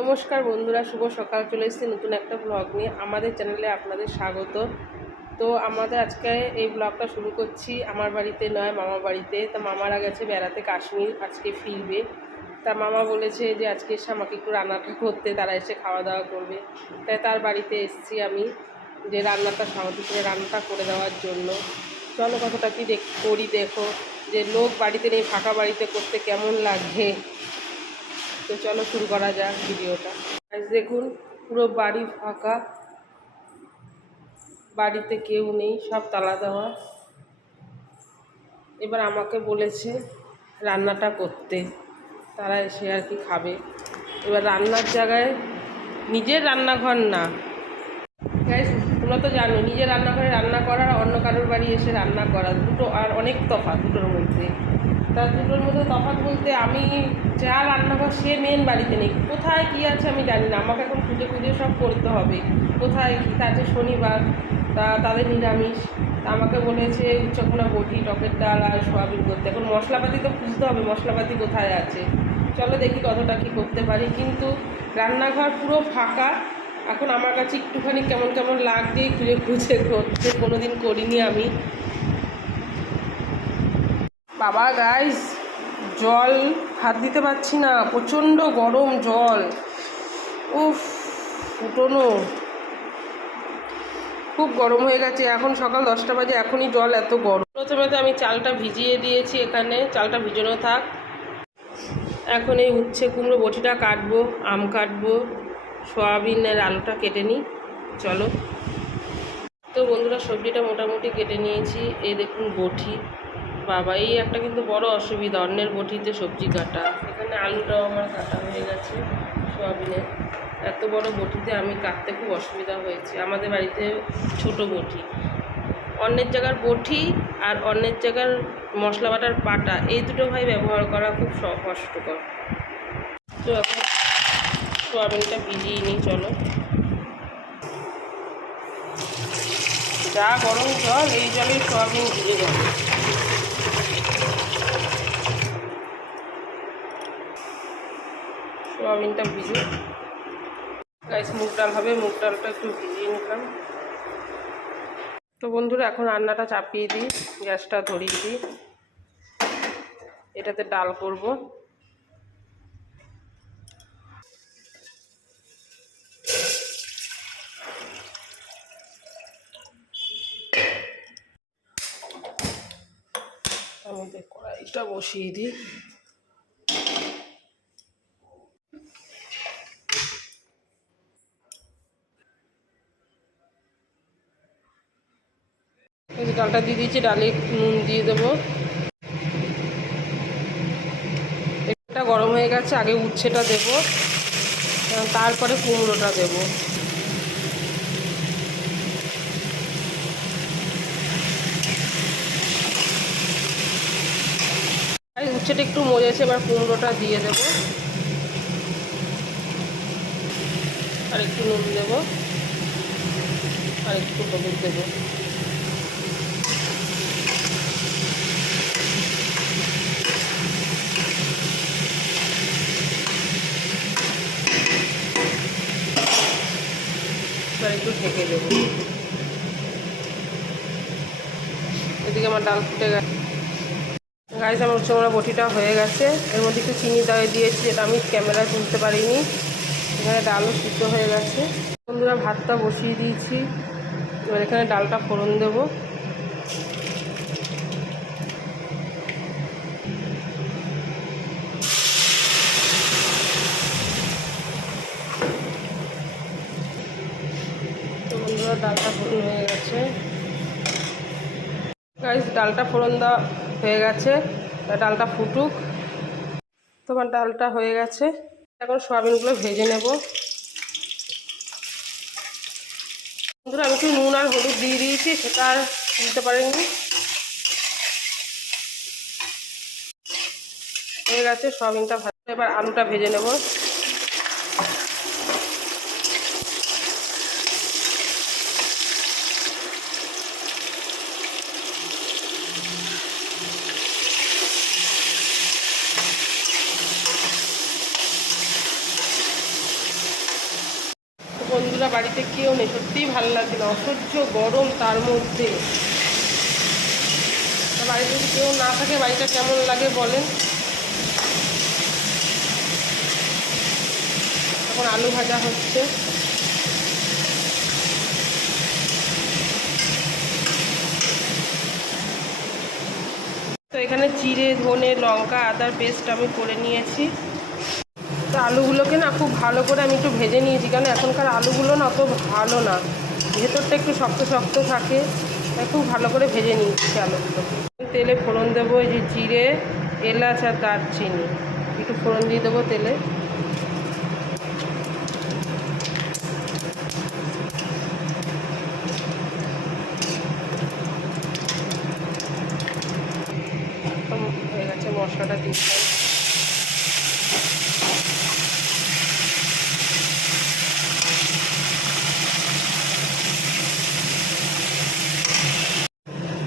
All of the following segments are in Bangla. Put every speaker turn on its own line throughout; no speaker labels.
নমস্কার বন্ধুরা, শুভ সকাল। চলে এসেছি নতুন একটা ব্লগ নিয়ে। আমাদের চ্যানেলে আপনাদের স্বাগত। তো আমাদের আজকে এই ব্লগটা শুরু করছি আমার বাড়িতে নয় মামা বাড়িতে। তা মামারা গেছে বেড়াতে কাশ্মীর, আজকে ফিরবে। তা মামা বলেছে যে আজকে এসে আমাকে একটু রান্নাটা করতে, তারা এসে খাওয়া দাওয়া করবে। তাই তার বাড়িতে এসেছি আমি, যে রান্নাটা সাহায্য করে রান্নাটা করে দেওয়ার জন্য। চলো কতটা কি দেখ, করি দেখো, যে লোক বাড়িতে নেই, ফাঁকা বাড়িতে করতে কেমন লাগে? তো চলো শুরু করা যাক ভিডিওটা। দেখুন, পুরো বাড়ি ফাঁকা। বাড়িতে কেউ নেই, সব তালা দেওয়া। এবার আমাকে বলেছে রান্নাটা করতে। তারা এসে আর কি খাবে। এবার রান্নার জায়গায় নিজের রান্নাঘর না। তোমরা তো জানো, নিজের রান্নাঘরে রান্না করা আর অন্য কারোর বাড়ি এসে রান্না করা, দুটো আর অনেক তফাৎ দুটোর মধ্যে। তা দুটোর মধ্যে তফাৎ বলতে আমি যা রান্নাঘর সে মেন বাড়িতে নেই। কোথায় কী আছে আমি জানি না। আমাকে এখন খুঁজে খুঁজে সব করতে হবে। কোথায় কী? তা আছে শনিবার। তা তাদের নিরামিষ। তা আমাকে বলেছে উচ্চকোনা বটি, টকের ডাল আর সোয়াবিন করতে। এখন মশলাপাতি তো খুঁজতে হবে, মশলাপাতি কোথায় আছে? চলো দেখি কতটা কী করতে পারি। কিন্তু রান্নাঘর পুরো ফাঁকা। এখন আমার কাছে একটুখানি কেমন কেমন লাগছে, খুঁজে খুঁজে করতে কোনো দিন করিনি আমি। বাবা গাইস জল হাত দিতে পারছি না, প্রচণ্ড গরম জল। উফ, ফুটনো। খুব গরম হয়ে গেছে, এখন সকাল দশটা বাজে, এখনই জল এত গরম। প্রথমে তো আমি চালটা ভিজিয়ে দিয়েছি এখানে, চালটা ভিজানো থাক। এখন এই উচ্ছে কুমড়ো বটিটা কাটবো, আম কাটবো, সয়াবিনের আলুটা কেটে নিই, চলো। তো বন্ধুরা, সবজিটা মোটামুটি কেটে নিয়েছি, এই দেখুন বটি। বাবা, এই একটা কিন্তু বড় অসুবিধা, অন্যের বটিতে সবজি কাটা। এখানে আলুটাও আমার কাটা হয়ে গেছে সোয়াবিনের এত বড় বটিতে আমি কাটতে খুব অসুবিধা হয়েছে। আমাদের বাড়িতে ছোট বটি। অন্যের জায়গার বটি আর অন্যের জায়গার মশলা বাটার পাটা এই দুটো ভাই ব্যবহার করা খুব কষ্টকর। তো এখন সোয়াবিনটা ভিজিয়ে নিই, চলো। যা গরম জল, এই জলে সোয়াবিন ভিজে যাবে। সোয়াবিনটা ভিজে গাইস মুগ ডাল হবে, মুগ ডালটা একটু ভিজিয়ে নিলাম। তো বন্ধুরা, এখন রান্নাটা চাপিয়ে দিই, গ্যাসটা ধরিয়ে দিই। এটাতে ডাল করব। আমি কড়াইটা বসিয়ে দিই। এই ডালটা দিয়ে দিয়েছি, ডালে নুন দিয়ে দেবো। এটা গরম হয়ে গেছে, আগে উচ্ছেটা দেবো তারপরে কুমড়োটা দেবো। উচ্ছেটা একটু মরেছে এবার কুমড়োটা দিয়ে দেবো। আর একটু নুন দেবো, আর একটু হলুদ দেবো এবার একটু ঢেকে দেবো এদিকে আমার ডাল ফুটে গেছে। গাইজ আমার উচ্চমরা বটিটা হয়ে গেছে। এর মধ্যে একটু চিনি দিয়ে দিয়েছি, যেটা আমি ক্যামেরায় তুলতে পারিনি। এখানে ডালও সিদ্ধ হয়ে গেছে। বন্ধুরা, ভাতটা বসিয়ে দিয়েছি। এবার এখানে ডালটা ফোড়ন দেবো তো বন্ধুরা ডালটা ফোড়ন হয়ে গেছে গাইস ডালটা ফোড়ন দেওয়া হয়ে গেছে, ডালটা ফুটুক। তোমার ডালটা হয়ে গেছে, এখন সোয়াবিনগুলো ভেজে নেব। বন্ধুরা, আমি একটু নুন আর হলুদ দিয়ে দিয়েছি, সেটা আর দিতে পারিনি। হয়ে গেছে, সোয়াবিনটা ভাজা। এবার আলুটা ভেজে নেব বন্ধুরা বাড়িতে কেউ নেই, সত্যিই ভালো লাগছে না। অসহ্য গরম তার মধ্যে। বাড়িতে যদি কেউ না থাকে, বাড়িটা কেমন লাগে বলেন? এখন আলু ভাজা হচ্ছে। তো এখানে জিরে ধনে, লঙ্কা, আদার পেস্ট আমি করে নিয়েছি। তো আলুগুলোকে না খুব ভালো করে আমি একটু ভেজে নিয়েছি কারণ এখনকার আলুগুলো না অত ভালো না। ভেতরটা একটু শক্ত শক্ত থাকে, তাই খুব ভালো করে ভেজে নিয়েছি আলুগুলো। তেলে ফোড়ন দেবো এই যে জিরে, এলাচ আর দারচিনি। একটু ফোড়ন দিয়ে দেবো তেলে তো হয়ে গেছে মশলাটা দিয়ে দিলাম।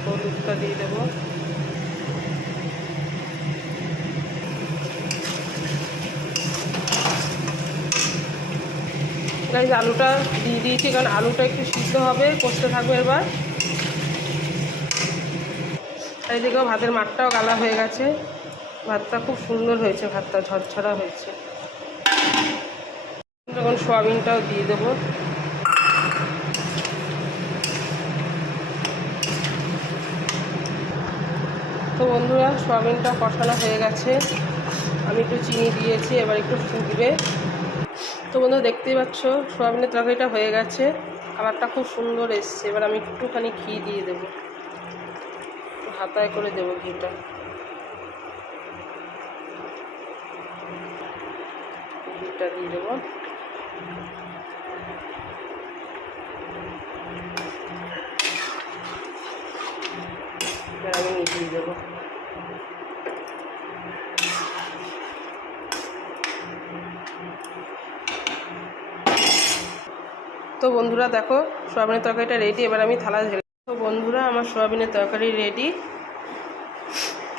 হলুদটা দিয়ে দেবো গাইজ আলুটা দিয়ে দিয়েছি, কারণ আলুটা একটু সিদ্ধ হবে, কষতে থাকবে এবার। আর এদিকেও ভাতের মাঠটাও গালা হয়ে গেছে। ভাতটা খুব সুন্দর হয়েছে, ভাতটা ঝরঝরা হয়েছে। তখন সোয়াবিনটাও দিয়ে দেবো। তো বন্ধুরা, সোয়াবিনটা কষানো হয়ে গেছে। আমি একটু চিনি দিয়েছি, এবার একটু ফুটবে। তো বন্ধুরা দেখতেই পাচ্ছ, সোয়াবিনের তরকারিটা হয়ে গেছে। কালারটা খুব সুন্দর এসছে। এবার আমি একটুখানি ঘি দিয়ে দেবো। হাতায় করে দেবো ঘিটা। ঘিটা দিয়ে দেবো। আমি মিশিয়ে দেবো। তো বন্ধুরা দেখো, সোয়াবিনের তরকারিটা রেডি এবার আমি থালা ঢেলে তো বন্ধুরা, আমার সোয়াবিনের তরকারি রেডি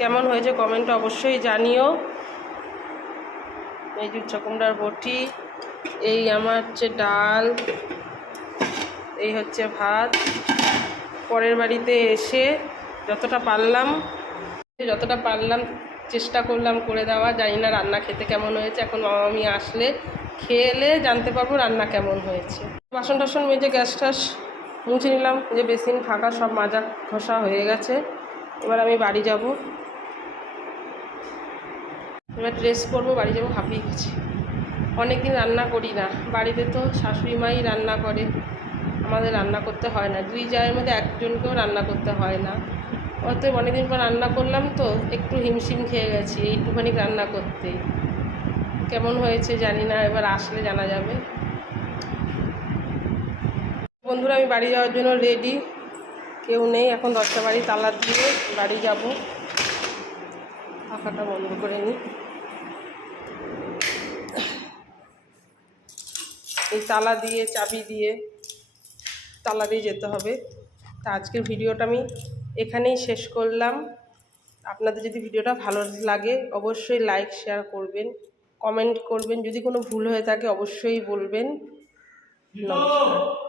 কেমন হয়েছে কমেন্টে অবশ্যই জানিও। এই যে চকুমডার বটি, এই আমার হচ্ছে ডাল, এই হচ্ছে ভাত। পরের বাড়িতে এসে যতটা পারলাম যতটা পারলাম, চেষ্টা করলাম করে দেওয়া। জানি না রান্না খেতে কেমন হয়েছে, এখন মামা আমি আসলে খেলে জানতে পারব রান্না কেমন হয়েছে। বাসন টাসন মেজে গ্যাস ট্যাস মুছে নিলাম যে বেসিন ফাঁকা, সব মাজা ঘষা হয়ে গেছে। এবার আমি বাড়ি যাব। এবার ড্রেস করব বাড়ি যাব, হাঁপিয়ে গেছি। অনেকদিন রান্না করি না। বাড়িতে তো শাশুড়ি মাই রান্না করে। আমাদের রান্না করতে হয় না। দুই জায়ের মধ্যে একজনকেও রান্না করতে হয় না। অতএব অনেকদিন পর রান্না করলাম তো, একটু হিমশিম খেয়ে গেছি, এইটুখানি রান্না করতে। কেমন হয়েছে জানি না, এবার আসলে জানা যাবে। বন্ধুরা, আমি বাড়ি যাওয়ার জন্য রেডি কেউ নেই, এখন দশটা বাড়ি, তালা দিয়ে বাড়ি যাব। পাখাটা বন্ধ করে নিই এই তালা দিয়ে, চাবি দিয়ে তালা দিয়ে যেতে হবে। তা আজকের ভিডিওটা আমি এখানেই শেষ করলাম। আপনাদের যদি ভিডিওটা ভালো লাগে, অবশ্যই লাইক শেয়ার করবেন। কমেন্ট করবেন। যদি কোনো ভুল হয়ে থাকে অবশ্যই বলবেন। নমস্কার।